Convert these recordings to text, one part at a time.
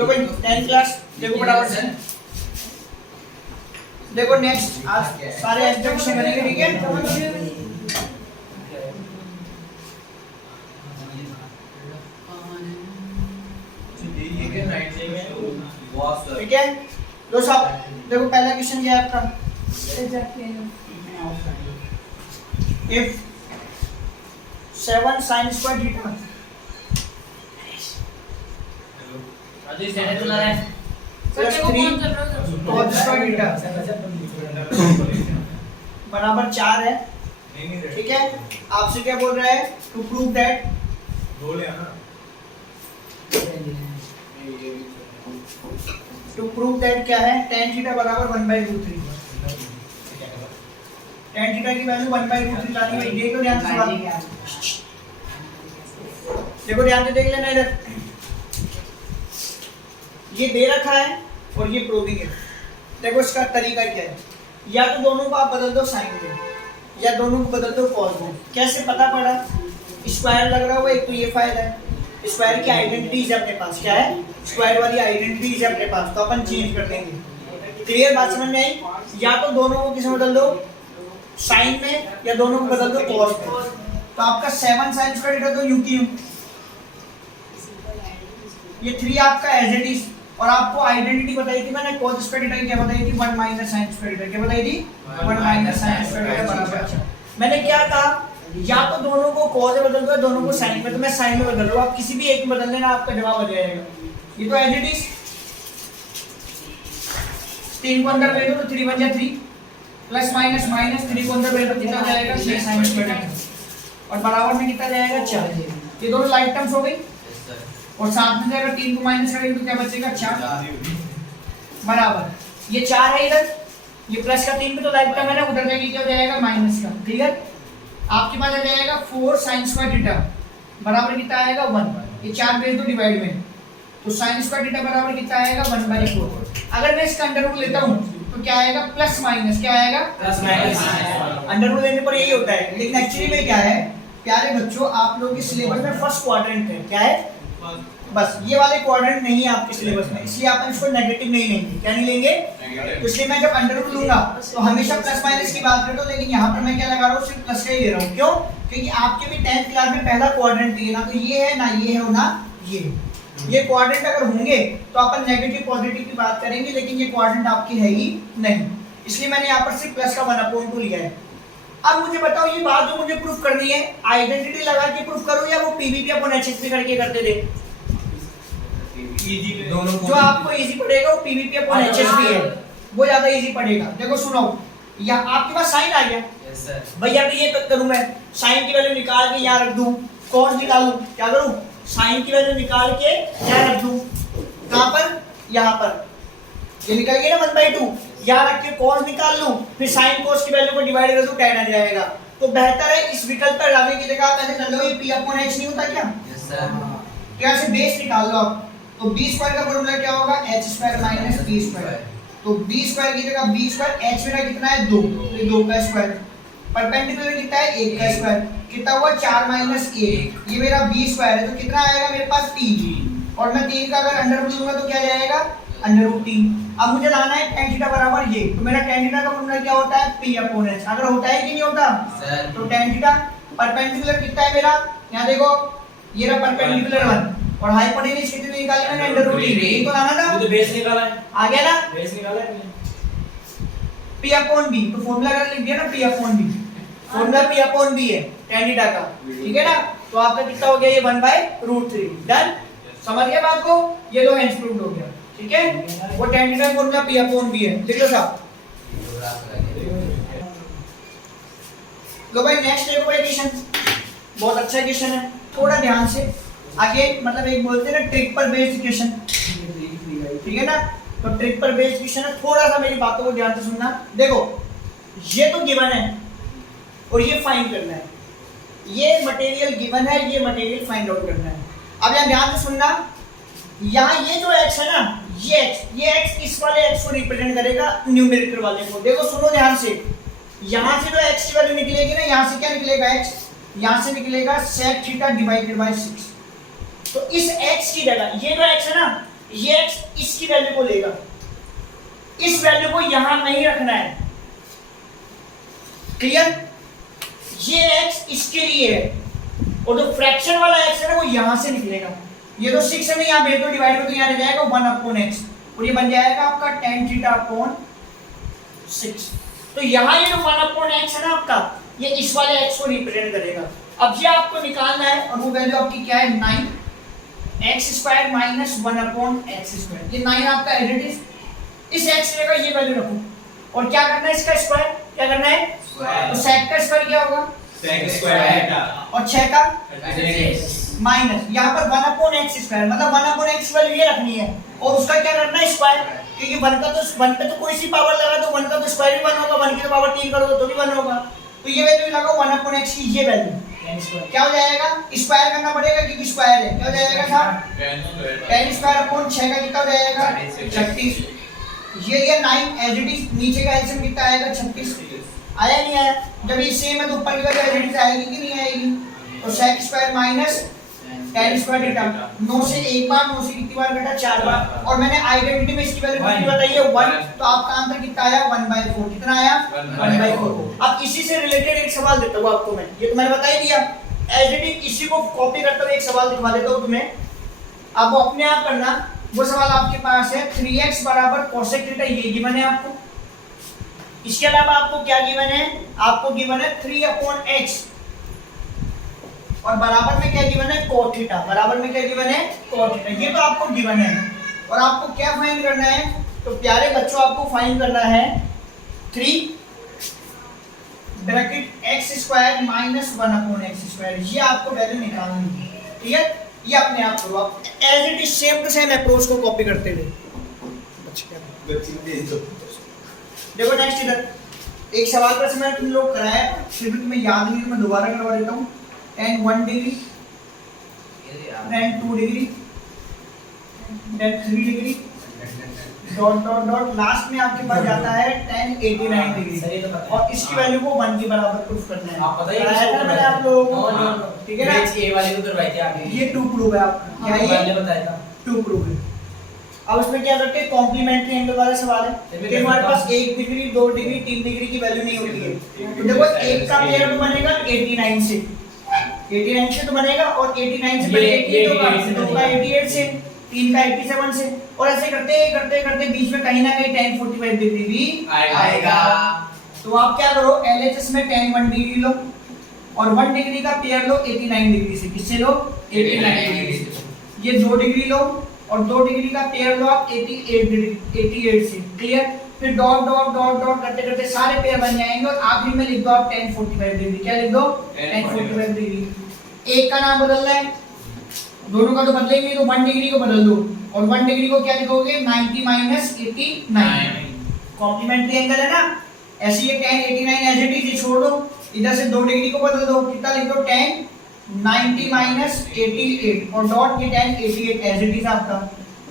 तो भाई 10 क्लास देखो बराबर से देखो नेक्स्ट आज सारे एग्जीक्यूशन करेंगे ठीक है। ठीक है दोस्त साहब देखो पहला क्वेश्चन क्या है आपका if 7 sin square theta plus 3 cos square theta बराबर 4 है ठीक है। आपसे क्या बोल रहा है टू प्रूव दैट क्या है tan थीटा बराबर 1/√3 tan थीटा की वैल्यू 1/√3 लानी है। देखो ध्यान से बात देखो ध्यान से देख लेना इधर ये दे रखा है और ये प्रूविंग है। देखो इसका तरीका क्या है या तो दोनों को आप बदल दो साइन में या दोनों को बदल दो कॉस में। कैसे पता पड़ा स्क्वायर लग रहा होगा एक तो ये फायदा है स्क्वायर की आइडेंटिटीज है अपने पास क्या है स्क्वायर वाली आइडेंटिटीज है अपने पास तो अपन चेंज कर देंगे। क्लियर बात समझ में आई। या तो दोनों को किसमें बदल दो साइन में या दोनों को बदल दो कॉस में। तो आपका 7 sin स्क्वायर थीटा तो यूं की यूं ये 3 आपका एज इट इज और आपको आइडेंटिटी बताई थी मैंने cos स्क्वायर थीटा की क्या बताई थी 1 - sin स्क्वायर थीटा क्या बताई थी 1 - sin स्क्वायर थीटा बराबर। मैंने क्या कहा या तो दोनों को cos में बदल दो दोनों को sin में तो मैं sin में बदल रहा हूं आप किसी भी एक में बदल देना आपका जवाब आ जाएगा। ये तो एज इट इज 3 को अंदर ले लो तो 3 बन जाए 3 प्लस माइनस माइनस 3 को अंदर ले लो कितना जाएगा 6 sin स्क्वायर थीटा और बराबर में कितना जाएगा 4। ये दोनों लाइक टर्म्स हो गई और साथ में अगर 3 को माइनस करेंगे तो क्या बचेगा 4 बराबर ये 4 है इधर ये प्लस का 3 भी तो लाइक टर्म है ना उधर जाके क्या हो जाएगा माइनस का। क्लियर आपके पास आ जाएगा 4 sin स्क्वायर थीटा बराबर कितना आएगा 1 ये 4 भेज दो डिवाइड में तो sin स्क्वायर थीटा बराबर कितना आएगा 1/4। अगर मैं इसका अंडर रूट लेता हूं तो क्या आएगा प्लस माइनस क्या आएगा प्लस माइनस अंडर रूट लेने पर यही होता है। लेकिन एक्चुअली में क्या है प्यारे बच्चों आप लोगों के सिलेबस में फर्स्ट क्वाड्रेंट है क्या है बस ये वाले क्वाड्रेंट नहीं है आपके सिलेबस में इसलिए आप इसको नेगेटिव नहीं लेंगे। क्या नहीं लेंगे तो इसलिए मैं जब अंडर रूट लूंगा तो हमेशा प्लस माइनस की बात करता हूं लेकिन यहाँ पर मैं क्या लगा रहा हूँ सिर्फ प्लस का ही ले रहा हूँ। क्यों क्योंकि आपके भी 10th क्लास में पहला क्वाड्रेंट है ना तो ये है ना ये है ना ये क्वाड्रेंट अगर होंगे तो अपन नेगेटिव पॉजिटिव की बात करेंगे लेकिन ये क्वाड्रेंट आपकी है ही नहीं इसलिए मैंने यहाँ पर सिर्फ प्लस का 1/2 लिया है। अब मुझे बताओ ये बात जो मुझे प्रूफ करनी है आइडेंटिटी लगा के प्रूफ करो या वो पीवीपी अपन एचएसपी करके करते थे जो आपको इजी पड़ेगा वो पीवीपी अपन एचएसपी है वो ज्यादा इजी पड़ेगा। देखो सुनो या आपके पास साइन आ गया यस सर भैया तो ये करूं मैं साइन की वैल्यू निकाल के यहाँ रख दूं कॉस निकालूं क्या करूं साइन की वैल्यू निकाल के यहाँ रख दूं कहां पर यहाँ पर ये निकल गया ना 1/2 यहाँ रख के cos निकाल लूं फिर sin cos की वैल्यू को डिवाइड कर दूं tan आ जाएगा। तो बेहतर है इस विकल्प पर लाने की जगह आप ऐसे कर लो ये p/h नहीं होता क्या यस सर तो यहाँ से बेस निकाल लो आप तो b स्क्वायर का फॉर्मूला क्या होगा h² - b स्क्वायर तो b स्क्वायर की जगह b स्क्वायर h मेरा कितना है 2 तो 2 का स्क्वायर परपेंडिकुलर कितना है 1 का स्क्वायर कितना हुआ 4 - 1 ये मेरा b स्क्वायर है तो कितना आएगा मेरे पास 3 और मैं 3 का अगर अंडर रूट लूंगा तो क्या जाएगा √3। अब मुझे लाना है tan थीटा बराबर ये तो मेरा tan थीटा का फॉर्मूला क्या होता है p/h अगर होता है कि नहीं होता सर तो tan थीटा परपेंडिकुलर कितना है मेरा यहाँ देखो ये रहा परपेंडिकुलर 1 और हाइपोटेन्यूज कितनी निकाली मैंने √3 ये तो लाना था तो बेस निकाला है आ गया ना बेस निकाला है p/b तो फॉर्मूला अगर लिख दिया ना p/b फॉर्मूला p/b है tan थीटा का ठीक है ना तो आपका कितना हो गया ये 1/√3 डन समझ गए बात को ये लो हेंस प्रूव्ड हो गया ठीक है वो tan थीटा फॉर्मूला p/b है लिख लो साहब। लो भाई नेक्स्ट देखो भाई क्वेश्चन बहुत अच्छा क्वेश्चन है थोड़ा ध्यान से आगे मतलब एक बोलते हैं ना ट्रिक पर बेस्ड क्वेश्चन ठीक है ना तो ट्रिक पर बेस्ड क्वेश्चन है थोड़ा सा मेरी बातों को ध्यान से सुनना। देखो ये तो गिवन है और ये फाइंड करना है ये मटेरियल गिवन है ये मटेरियल फाइंड आउट करना है। अब यहाँ ध्यान से सुनना यहाँ ये जो x है ना ये x इस वाले x को रिप्रेजेंट करेगा न्यूमेरिकल वाले को। देखो सुनो ध्यान से यहाँ से जो x की वैल्यू निकलेगी ना यहाँ से क्या निकलेगा x यहाँ से निकलेगा sec थीटा डिवाइडेड बाय 6 तो इस x की जगह ये जो x है ना ये x इसकी वैल्यू को लेगा, इस वैल्यू को यहां नहीं रखना है, क्लियर? ये x इसके लिए है और जो फ्रैक्शन वाला x है ना वो यहां से निकलेगा। ये तो 6 है ना, यहां भेज दो डिवाइड करके यहां रह जाएगा 1/x और ये बन जाएगा आपका tan θ/6। तो यहां ये जो 1/x है ना आपका, ये इस वाले x को रिप्रेजेंट करेगा। अब ये आपको निकालना है और वो वैल्यू आपकी क्या है 9x² - 1/x²। ये 9 आपका एज इट इज, इस x जगह ये वैल्यू रखो और क्या करना है इसका स्क्वायर, क्या करना है तो sec का स्क्वायर क्या होगा sec² और 6 का माइनस यहाँ पर 1/x², मतलब 1/x वैल्यू ये रखनी है और उसका क्या करना है स्क्वायर, क्योंकि 1 पे तो कोई सी पावर लगा तो 1 का तो स्क्वायर भी 1 होगा, 1 की तो पावर 3 करोगे तो भी 1 होगा। तो ये वैल्यू लगाओ 1/x की ये वैल्यू क्या हो जाएगा, स्क्वायर करना पड़ेगा क्योंकि स्क्वायर है, क्या हो जाएगा साहब tan²/6 का कितना हो जाएगा 36। ये 9 एज इट इज, नीचे का एलसीएम कितना आएगा 36, आया नहीं आया? जब ये सेम है तो ऊपर की वैल्यू एज इट इज आएगी कि नहीं आएगी? तो sec² - tan² θ 9 से एक बार, 9 से कितनी बार घटा 4 बार, और मैंने आइडेंटिटी में इसकी वैल्यू कितनी बताई है 1, तो आपका आंसर कितना आया 1/4। कितना आया 1/4। अब इसी से रिलेटेड एक सवाल देता हूं आपको मैं, ये तो मैंने बता ही दिया, एज इट इज इसी को कॉपी करते हुए एक सवाल दिखवा देता हूं तुम्हें, अब वो अपने आप करना। वो सवाल आपके पास है 3x = cosec θ, ये गिवन है आपको। इसके अलावा आपको क्या गिवन है, आपको गिवन है 3/x और बराबर में क्या गिवन है cot θ, बराबर में क्या गिवन है cot θ, ये तो आपको गिवन है। और आपको क्या फाइंड करना है, तो प्यारे बच्चों आपको फाइंड करना है 3x² - 1/x², ये आपको वैल्यू निकालनी है, ठीक है? ये अपने आप करो, आप as it is same to same approach को कॉपी करते हुए। देखो नेक्स्ट इधर एक सवाल का समय तुम लोग कराया, फिर भी तुम्हें याद नहीं, तो मैं दोबारा करवा देता हूँ। tan 1 degree, tan 2 degree, tan 3 degree, dot dot dot, last में आपके पास जाता है tan 89 डिग्री, और इसकी वैल्यू को 1 के बराबर प्रूफ करना है। आप बताइए मैंने आप लोगों को, ठीक है ना? ये वाली को करवाई थी आपने, ये 2 प्रूफ है आपका, क्या ये मैंने बताया था 2 प्रूफ है। अब इसमें क्या करते हैं, कॉम्प्लीमेंट्री एंगल वाला सवाल है कि हमारे पास 1 डिग्री 2 डिग्री 3 डिग्री की वैल्यू नहीं होती है। तो देखो एक का पेयर तो बनेगा 89 से, 89 से तो बनेगा, और 89 से पहले 88 होगा, 2 का 88 से, 3 का 87 से, और ऐसे करते करते करते बीच में कहीं ना कहीं tan 45 डिग्री भी आएगा। तो आप क्या करो, LHS में tan 1 डिग्री लो और 1 डिग्री का पेयर लो 89 डिग्री से, किससे लो 89 डिग्री से। ये 2 डिग्री लो और 2 डिग्री का पेयर लो आप 88 से, क्लियर? फिर डॉट डॉट डॉट डॉट करते करते सारे पेयर बन जाएंगे और आखिर में लिख दो आप tan 45 डिग्री, क्या लिख दो tan 45 डिग्री। एक का नाम बदलना है, दोनों का तो बदलेंगे, तो 1 डिग्री को बदल दो और 1 डिग्री को क्या लिखोगे 90 - 89, कॉम्प्लीमेंट्री एंगल है ना, ऐसे ये tan 89 एज इट इज छोड़ दो, इधर से 2 डिग्री को बदल दो, कितना लिख दो tan 90 - 88 और डॉट ये tan 88 एज इट इज आपका,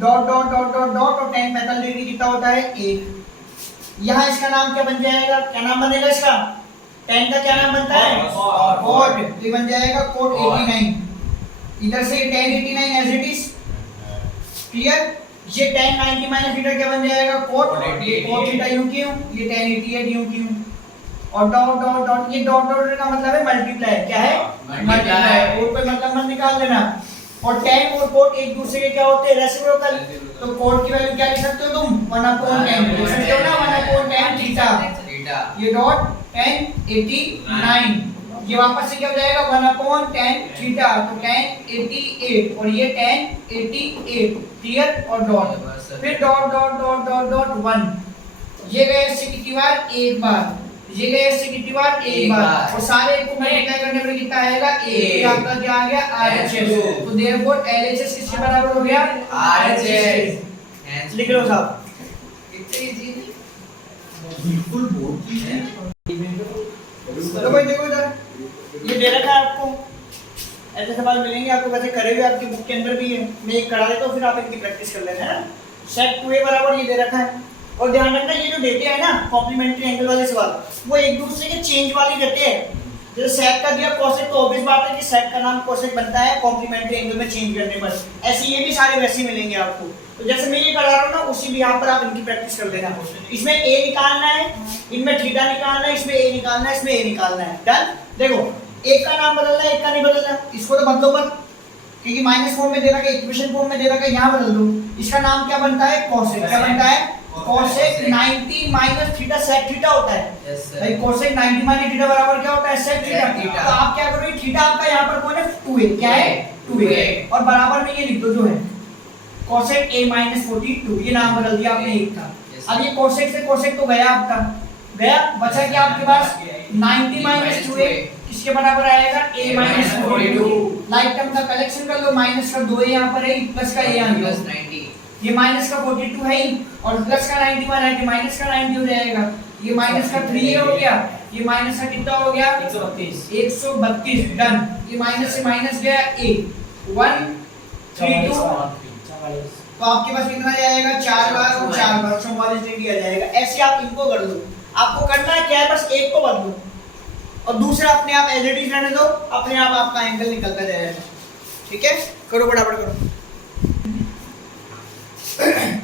dot dot dot dot dot, और tan 45 डिग्री कितना होता है 1। यहाँ इसका नाम क्या बन जाएगा, क्या नाम बनेगा इसका, tan का क्या नाम बनता है cot, ये बन जाएगा cot 89। इधर से tan 89 as it is, clear? ये tan 90 - θ क्या बन जाएगा cot θ, यूं क्यों, ये tan 88 यूं क्यों, और डॉट डॉट डॉट, ये डॉट डॉट का मतलब है मल्टीप्लाई, क्या है मल्टीप्लाई, और कोई मतलब मत निकाल देना। और tan और cot एक दूसरे के क्या होते हैं, रेसिप्रोकल, तो cot की वैल्यू क्या लिख सकते हो तुम 1/tan, लिख सकते हो ना 1/tan θ, ये डॉट tan 89, ये वापस से क्या हो जाएगा 1/tan θ, तो tan 88 और ये tan 88, क्लियर? और डॉट, फिर dot dot dot dot dot 1, ये गए इससे कितनी बार एक बार, ये गए इससे कितनी बार एक बार, और सारे को मल्टीप्लाई करने पर कितना आएगा 1, ये आपका क्या आ गया RHS, तो देयरफॉर LHS किसके बराबर हो गया RHS, लिख लो साहब। बिल्कुल बहुत है। तो भाई देखो इधर ये दे रखा है आपको, ऐसे सवाल मिलेंगे आपको, वैसे करे हुए आपकी बुक के अंदर भी है, मैं एक करा देता हूँ फिर आप इनकी प्रैक्टिस कर लेना है। सेट 2a बराबर ये दे रखा है, और ध्यान रखना ये जो देते हैं ना कॉम्प्लीमेंट्री एंगल वाले सवाल, वो एक दूसरे के चेंज वाली देते हैं। जैसे सेक का दिया कोसेक, तो ऑब्वियस बात है कि सेक का नाम कोसेक बनता है कॉम्प्लीमेंट्री एंगल में चेंज करने पर। ऐसे ये भी सारे वैसे मिलेंगे आपको। तो जैसे मैं ये करा रहा हूँ ना, उसी भी यहाँ पर आप इनकी प्रैक्टिस कर लेना। इसमें ए निकालना है, इनमें थीटा निकालना है, इसमें ए निकालना है, इसमें ए निकालना है। डन। देखो एक का नाम बदलना है, एक का नहीं बदलना। इसको तो बदलो मत, क्योंकि माइनस फॉर्म में दे रखा है, इक्वेशन फॉर्म में दे रखा है, यहाँ बदल दो। इसका नाम क्या बनता है? कोसेक। क्या बनता है? Cosec 90 minus theta sec theta होता है। भाई कोसेक 90 माइनस थीटा बराबर क्या होता है? Sec theta. तो आप क्या करोगे, थीटा आपका यहाँ पर कौन है? 2a। क्या है? 2a। और बराबर में ये लिख दो जो है कोसेक a माइनस 42। ये नाम बदल दिया आपने एक का। अब ये कोसेक से कोसेक तो गया आपका, गया। बचा क्या आपके पास? 90 माइनस 2a किसके बराबर आएगा? a minus 42। लाइक टर्म का कलेक्शन कर लो, माइनस का 2a यहाँ पर है, प्लस का a यहाँ प्लस 90। ये माइनस का 42 है ही, और प्लस का 90 है, माइनस का 90 हो जाएगा। ये माइनस का 3a हो गया, ये माइनस का कितना हो गया? 132। डन। ये माइनस से माइनस गया a 132। तो आपके पास कितना जाएगा? 4 बार और 4 बार 44 डिग्री आ जाएगा। ऐसे आप इनको कर दो। आपको करना है क्या है? बस एक को बदलो और दूसरा अपने आप एज इट इज रहने दो, अपने आप आपका एंगल निकलता जाएगा। ठीक है, करो फटाफट करो।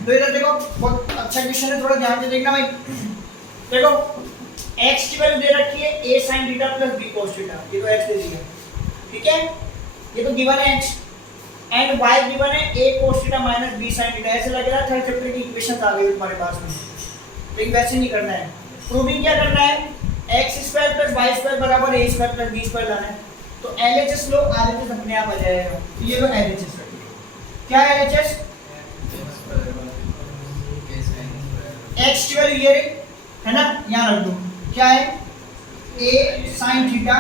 तो इधर देखो, बहुत अच्छा क्वेश्चन है, थोड़ा ध्यान से देखना भाई। देखो x की वैल्यू दे रखी है a sin theta plus b cos theta, ये तो x दे दिया। ठीक है, ये तो गिवन है x, एंड y गिवन है a cos theta minus b sin theta. ऐसे लग रहा है थर्ड चैप्टर की इक्वेशंस आ गई तुम्हारे पास में, लेकिन वैसे नहीं करना है। प्रूविंग क्या करना है? x square plus y square बराबर a square plus b square लाना है। तो LHS लो, RHS अपने आप आ जाएगा। ये लो LHS, क्या है LHS? x की वैल्यू ये है ना, यहाँ रख दो। क्या है? a sin theta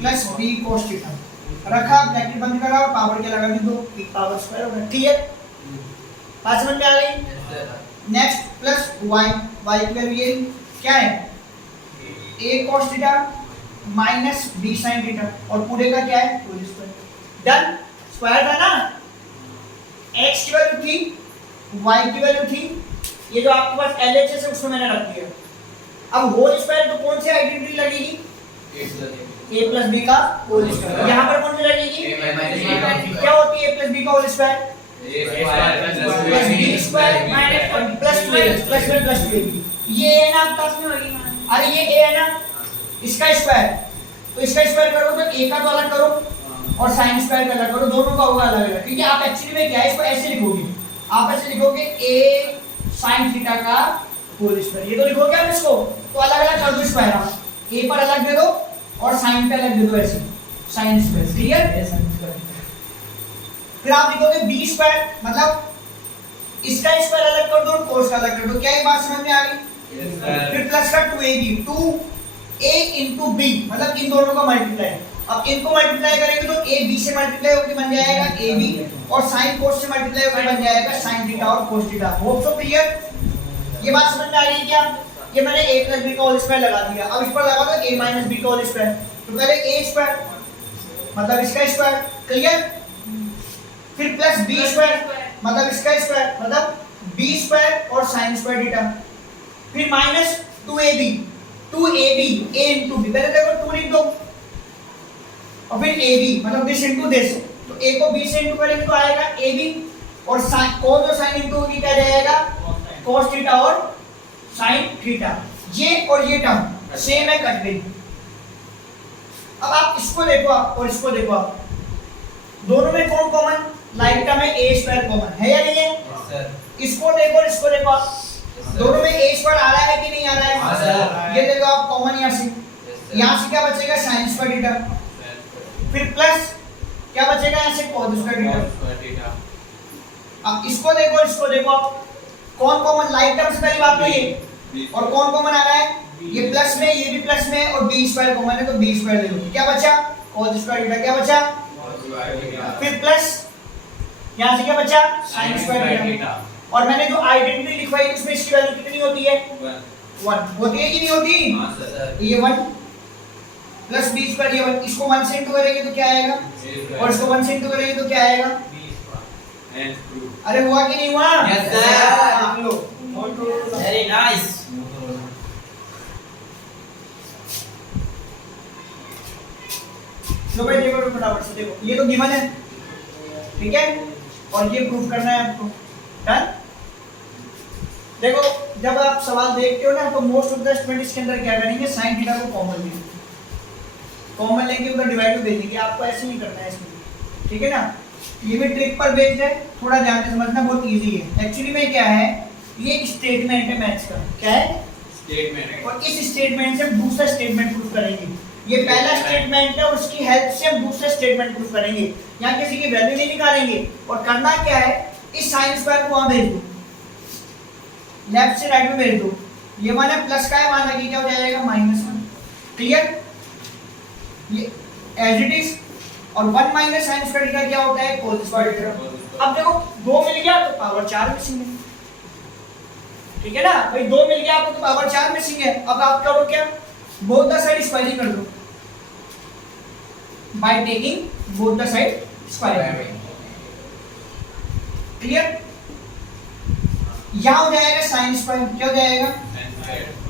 plus b cos theta रखा, ब्रैकेट बंद करा और पावर क्या लगा दो? पावर स्क्वायर हो गया। ठीक है, बात समझ में आ गई? नेक्स्ट प्लस y की वैल्यू ये क्या है? a cos theta minus b sin theta, और पूरे का क्या है? Whole square. डन। स्क्वायर था ना, x की वैल्यू थी, y की वैल्यू थी, ये जो आपके पास LHS है उसको मैंने रख दिया। अब होल स्क्वायर तो कौन सी आइडेंटिटी लगेगी? a प्लस b का होल स्क्वायर। यहाँ पर कौन सी लगेगी? क्या होती है a प्लस b का whole square? Plus b square minus plus 2a plus में प्लस 2a। ये है ना आपका, अरे ये a है ना, इसका स्क्वायर, तो इसका स्क्वायर करो तो a का तो अलग करो और sin स्क्वायर का अलग करो, दोनों का होगा अलग अलग। क्योंकि आप एक्चुअली में क्या है, इसको ऐसे लिखोगे, आप ऐसे लिखोगे a sin थीटा का होल स्क्वायर। ये तो लिखोगे आप इसको, तो अलग अलग कर दो स्क्वायर। आप a पर अलग दे दो और sin पे अलग दे दो, ऐसे sin स्क्वायर। क्लियर है? फिर आप लिखोगे b स्क्वायर, मतलब इसका स्क्वायर अलग कर दो और cos का अलग कर दो। क्या ये बात समझ में आ गई? फिर प्लस का 2ab, 2a into b, मतलब इन दोनों का मल्टीप्लाई। अब इनको मल्टीप्लाई करेंगे तो a b से मल्टीप्लाई होकर बन जाएगा ab, और sin cos से मल्टीप्लाई होकर बन जाएगा sin थीटा और cos theta. Hope so clear? ये बात समझ में आ रही है क्या? ये मैंने a प्लस b का होल स्क्वायर लगा दिया। अब इस पर लगा दो a माइनस b का होल स्क्वायर। तो पहले a स्क्वायर मतलब इसका स्क्वायर, क्लियर? फिर प्लस b स्क्वायर मतलब इसका स्क्वायर, मतलब b स्क्वायर और sin स्क्वायर थीटा। फिर minus 2ab, 2ab a into b, पहले देखो 2 लिख दो, और फिर ab मतलब दिस into दिस। तो a को b से इंटू करेंगे तो आएगा ab, और cos और sin इंटू होगी क्या जाएगा? cos थीटा और sin थीटा। ये और ये टर्म सेम है, कट गई। अब आप इसको देखो आप और इसको देखो आप, दोनों में कौन कॉमन? लाइक टर्म में a स्क्वायर कॉमन है या नहीं है? इसको देखो और इसको देखो आप, दोनों में a स्क्वायर आ रहा है कि नहीं आ रहा है? ये देखो आप कॉमन, यहाँ से क्या बचेगा? sin square theta. फिर प्लस क्या बचेगा? यहाँ से cos स्क्वायर थीटा। अब इसको देखो और इसको देखो आप, कौन कॉमन? लाइक टर्म से पहली बात तो ये, और कौन कॉमन आ रहा है? ये प्लस में, ये भी प्लस में, और b स्क्वायर कॉमन है तो b स्क्वायर ले लो। क्या बचा? cos square theta. क्या बचा? फिर प्लस यहाँ से क्या बचा? sin square theta. और मैंने जो आइडेंटिटी लिखवाई उसमें इसकी वैल्यू कितनी होती है? 1 होती है कि नहीं होती? हां सर। ये 1 प्लस b स्क्वायर, ये 1, इसको 1 से इंटू करेंगे तो क्या आएगा? और इसको 1 से इंटू करेंगे तो क्या आएगा? अरे हुआ कि नहीं हुआ? Yes sir. लो, वेरी नाइस। लो भाई देखो फटाफट से देखो, ये तो गिवन है, ठीक है, और ये प्रूफ करना है आपको। डन। देखो जब आप सवाल देखते हो ना तो मोस्ट ऑफ द स्टूडेंट इसके अंदर क्या करेंगे, साइन थीटा को कॉमन लेंगे, कॉमन लेंगे उधर डिवाइड दे देंगे। आपको ऐसे नहीं करना है इसमें, ठीक है ना। ये भी ट्रिक पर बेस्ड है, थोड़ा ध्यान से समझना, बहुत इजी है। एक्चुअली में क्या है, ये एक स्टेटमेंट है मैथ्स का, क्या है, स्टेटमेंट। और इस स्टेटमेंट से हम दूसरा स्टेटमेंट प्रूफ करेंगे। ये पहला स्टेटमेंट है, उसकी हेल्प से हम दूसरा स्टेटमेंट प्रूफ करेंगे। यहाँ किसी की वैल्यू नहीं निकालेंगे, और करना क्या है, इस साइन स्क्वायर को वहां भेज दो, लेफ्ट से राइट में भेज दो। ये वन है, प्लस का है, वहां लगे क्या हो जाएगा, -1। क्लियर, ये एज इट इज। और 1 माइनस साइन स्क्वायर थीटा क्या होता है, कोस स्क्वायर थीटा। अब देखो 2 मिल गया तो पावर 4 मिसिंग है, ठीक है ना भाई, 2 मिल गया आपको तो पावर 4 मिसिंग है। अब आप करो क्या, बोथ द साइड स्क्वायर कर दो, by taking both the side square. Clear, यहां हो जाएगा साइन स्क्वायर, क्या हो जाएगा,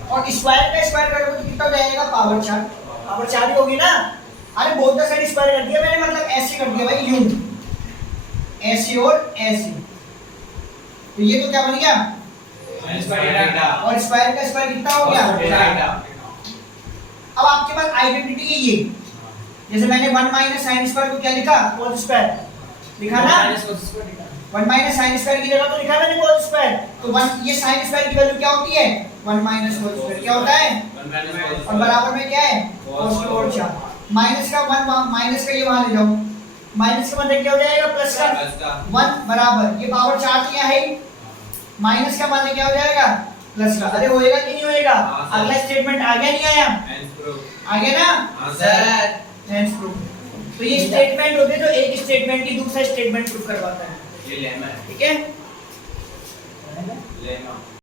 और स्क्वायर का स्क्वायर करोगे तो कितना हो जाएगा, पावर 4। पावर 4 ही होगी ना। अरे बोथ द साइड स्क्वायर कर दिया मैंने, मतलब ऐसे कर दिया भाई, यूं ऐसे और ऐसे, तो ये तो क्या बन गया, और स्क्वायर का स्क्वायर कितना हो गया। अब आपके पास आइडेंटिटी है ये, जैसे मैंने 1 माइनस साइन स्क्वायर को क्या लिखा, कोस स्क्वायर लिखा ना, 1 माइनस साइन स्क्वायर की जगह तो लिखा मैंने कोस स्क्वायर। तो 1, ये साइन स्क्वायर की वैल्यू क्या होती है, 1 माइनस कोस स्क्वायर क्या होता है, और बराबर में क्या है, कोस की ओर 4। माइनस का 1, माइनस का ये वहां ले जाओ, माइनस का मतलब क्या हो जाएगा, प्लस का 1 बराबर, ये पावर 4 किया है, माइनस का मतलब क्या हो जाएगा, प्लस का। अरे होएगा कि नहीं होएगा, अगला स्टेटमेंट आ गया नहीं आया, आ गया ना सर। Hence proof. तो ये स्टेटमेंट होते हैं जो एक स्टेटमेंट की दूसरा स्टेटमेंट प्रूफ करवाता है, ये लेमा है, ठीक है। लेमा।